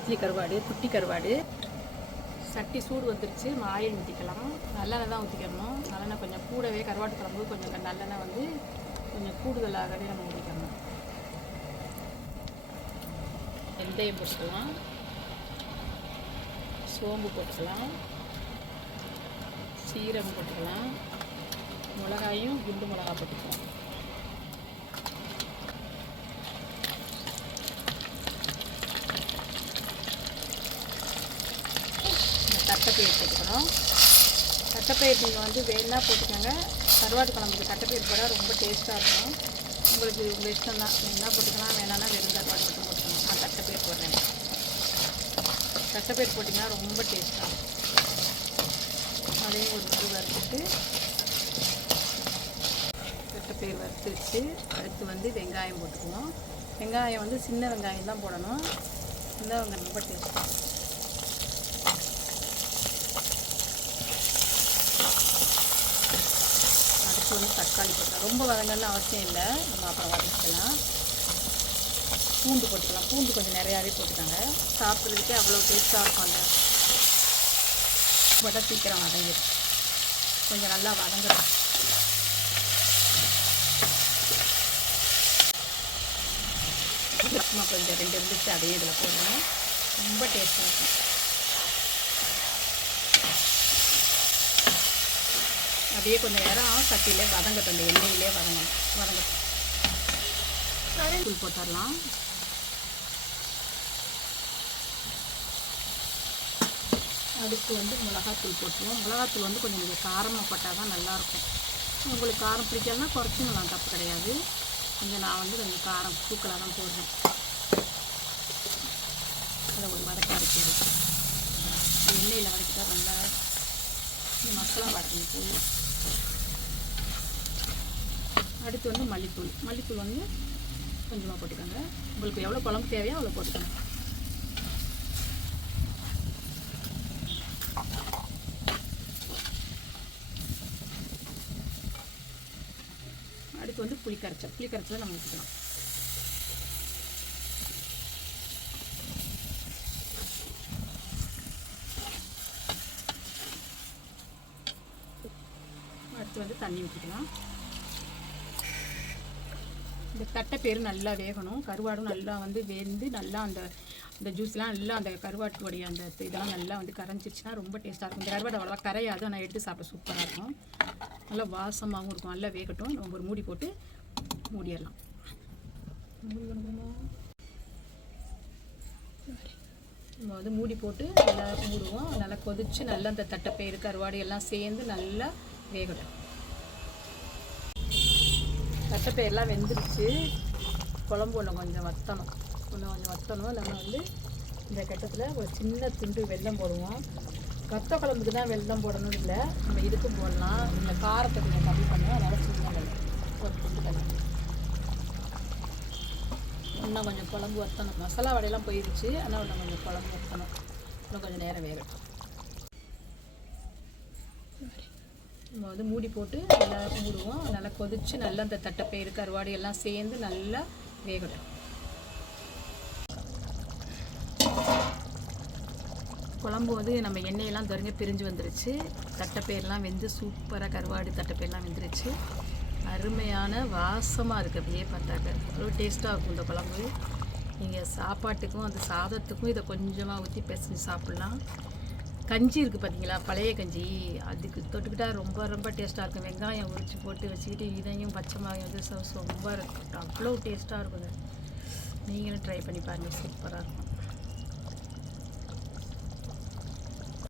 நெத்திலி கருவாடு, குட்டி கருவாடு. சட்டி சூடு வந்துருச்சு. ஆயில் ஊற்றிக்கலாம். நல்லெண்ணெய் தான் ஊற்றிக்கணும். நல்லெண்ணெய் கொஞ்சம் கூடவே, கருவாட்டு குழம்பு கொஞ்சம் நல்லெண்ணெய் வந்து கொஞ்சம் கூடுதலாகவே நம்ம ஊற்றிக்கணும். வெந்தயம் போட்டுக்கலாம், சோம்பு போட்டுக்கலாம், சீரகம் போட்டுக்கலாம், மிளகாயும் குண்டு மிளகா போட்டுக்கலாம். தட்டைப்பயிர் போட்டுக்கணும். தட்டைப்பயிர் நீங்கள் வந்து வேணா போட்டுக்கோங்க. கருவாட்டு குழம்புக்கு தட்டைப்பயிர் போட்டால் ரொம்ப டேஸ்ட்டாக இருக்கும். உங்களுக்கு உங்கள் இஷ்டம் தான், வேணா போட்டுக்கலாம், வேணான்னா வெறும் கருவாடு மட்டும் போட்டுக்கணும். நான் தட்டைப்பயிர் போடுறேன். தட்டைப்பயிர் போட்டிங்கன்னா ரொம்ப டேஸ்ட்டாக இருக்கும். அதையும் ஒரு இது வறுத்துட்டு, தட்டைப்பயிர் வறுத்து வச்சு அடுத்து வந்து வெங்காயம் போட்டுக்குவோம். வெங்காயம் வந்து சின்ன வெங்காயம் தான் போடணும். சின்ன வெங்காயம் ரொம்ப டேஸ்ட்டாக. அடுத்து வந்து தக்காளி போட்டுக்கலாம். ரொம்ப வதங்கன்னு அவசியம் இல்லை, நம்ம அப்புறம் வதக்கிக்கலாம். பூண்டு போட்டுக்கலாம். பூண்டு கொஞ்சம் நிறையாவே போட்டுக்காங்க. சாப்பிட்றதுக்கே அவ்வளோ டேஸ்ட்டாக இருக்கும். அந்த வடை சீக்கிரம் வதங்கிடும். கொஞ்சம் நல்லா வதங்கணும். கொஞ்சம் 2 நிமிஷம் அதையே இதில் போடணும். ரொம்ப டேஸ்ட்டாக இருக்கும். அப்படியே கொஞ்சம் நேரம் சட்டியிலே வதங்கட்டும். அந்த எண்ணெயிலே வதங்கட்டும். தூள் போட்டுடலாம். அடுத்து வந்து மிளகாத்தூள் போட்டுருவோம். மிளகாத்தூள் வந்து கொஞ்சம் நீங்கள் காரமாக போட்டால் தான் நல்லாயிருக்கும். உங்களுக்கு காரம் பிடிக்கலன்னா குறைச்சிக்கலாம், தப்பு கிடையாது. கொஞ்சம் நான் வந்து கொஞ்சம் காரம் தூக்கலாக தான் போடுறேன். அதை ஒரு வதக்க அரைக்கிறது. எண்ணெயில் வதக்கிட்டா நல்லா மசாலா வதக்கி போய். அடுத்து வந்து மல்லித்தூள் வந்து கொஞ்சமாக போட்டுக்கோங்க. உங்களுக்கு எவ்வளோ குழம்பு தேவையோ அவ்வளோ போட்டுக்கோங்க. அடுத்து வந்து புளிக்கரைச்சல் நம்ம ஊற்றிக்கலாம். அடுத்து வந்து தண்ணி ஊற்றிக்கலாம். இந்த தட்டைப்பயிறு நல்லா வேகணும். கருவாடும் நல்லா வந்து வெந்து நல்லா அந்த ஜூஸ்லாம் நல்லா அந்த கருவாட்டுடைய அந்த இதெல்லாம் நல்லா வந்து கரைஞ்சிச்சுன்னா ரொம்ப டேஸ்ட்டாக இருக்கும். இந்த கருவாடு அவ்வளோவா கரையாது, ஆனால் எடுத்து சாப்பிட சூப்பராக இருக்கும். நல்லா வாசமாகவும் இருக்கும். நல்லா வேகட்டும். நம்ம ஒரு மூடி போட்டு மூடிடலாம். நம்ம வந்து மூடி போட்டு நல்லா மூடுவோம். நல்லா கொதித்து நல்லா அந்த தட்டைப்பயிறு கருவாடு எல்லாம் சேர்ந்து நல்லா வேகட்டும். தட்டைப்பயிரெலாம் வெந்துருச்சு. குழம்பு கொஞ்சம் வற்றணும். நம்ம வந்து இந்த கட்டத்தில் ஒரு சின்ன துண்டு வெல்லம் போடுவோம். வத்த குழம்புக்கு தான் வெல்லம் போடணும் இல்லை, நம்ம இதுக்கும் போடலாம். இந்த காரத்தை கொஞ்சம் கம்மி பண்ணோம், அதனால் சின்ன வெல்லம் ஒரு துண்டு தண்ணி. இன்னும் கொஞ்சம் குழம்பு வற்றணும். மசாலா வடையெல்லாம் போயிடுச்சு, ஆனால் இன்னும் கொஞ்சம் குழம்பு வற்றணும். இன்னும் கொஞ்சம் நேரம் வேகட்டும். நம்ம வந்து மூடி போட்டு நல்லா மூடுவோம். நல்லா கொதித்து நல்லா இந்த தட்டைப்பயிறு கருவாடு எல்லாம் சேர்ந்து நல்லா வேகட்டும். குழம்பு வந்து நம்ம எண்ணெயெல்லாம் தருங்க பிரிஞ்சு வந்துருச்சு. தட்டைப்பயிரெலாம் வெந்து சூப்பராக கருவாடு தட்டைப்பயிரெலாம் வெந்துருச்சு. அருமையான வாசமாக இருக்குது. அப்படியே பார்த்தாக்க அவ்வளோ டேஸ்ட்டாக இருக்கும் இந்த குழம்பு. நீங்கள் சாப்பாட்டுக்கும் அந்த சாதத்துக்கும் இதை கொஞ்சமாக ஊற்றி பிசைஞ்சு சாப்பிட்லாம். கஞ்சி இருக்குது பார்த்தீங்களா, பழைய கஞ்சி, அதுக்கு தொட்டுக்கிட்டால் ரொம்ப ரொம்ப டேஸ்ட்டாக இருக்கும். வெங்காயம் உரித்து போட்டு வச்சுக்கிட்டு இதையும் பச்சை மிளகாய் வந்து ரொம்ப அவ்வளோ டேஸ்ட்டாக இருக்குங்க. நீங்களும் ட்ரை பண்ணி பாருங்கள், சூப்பராக இருக்கும்.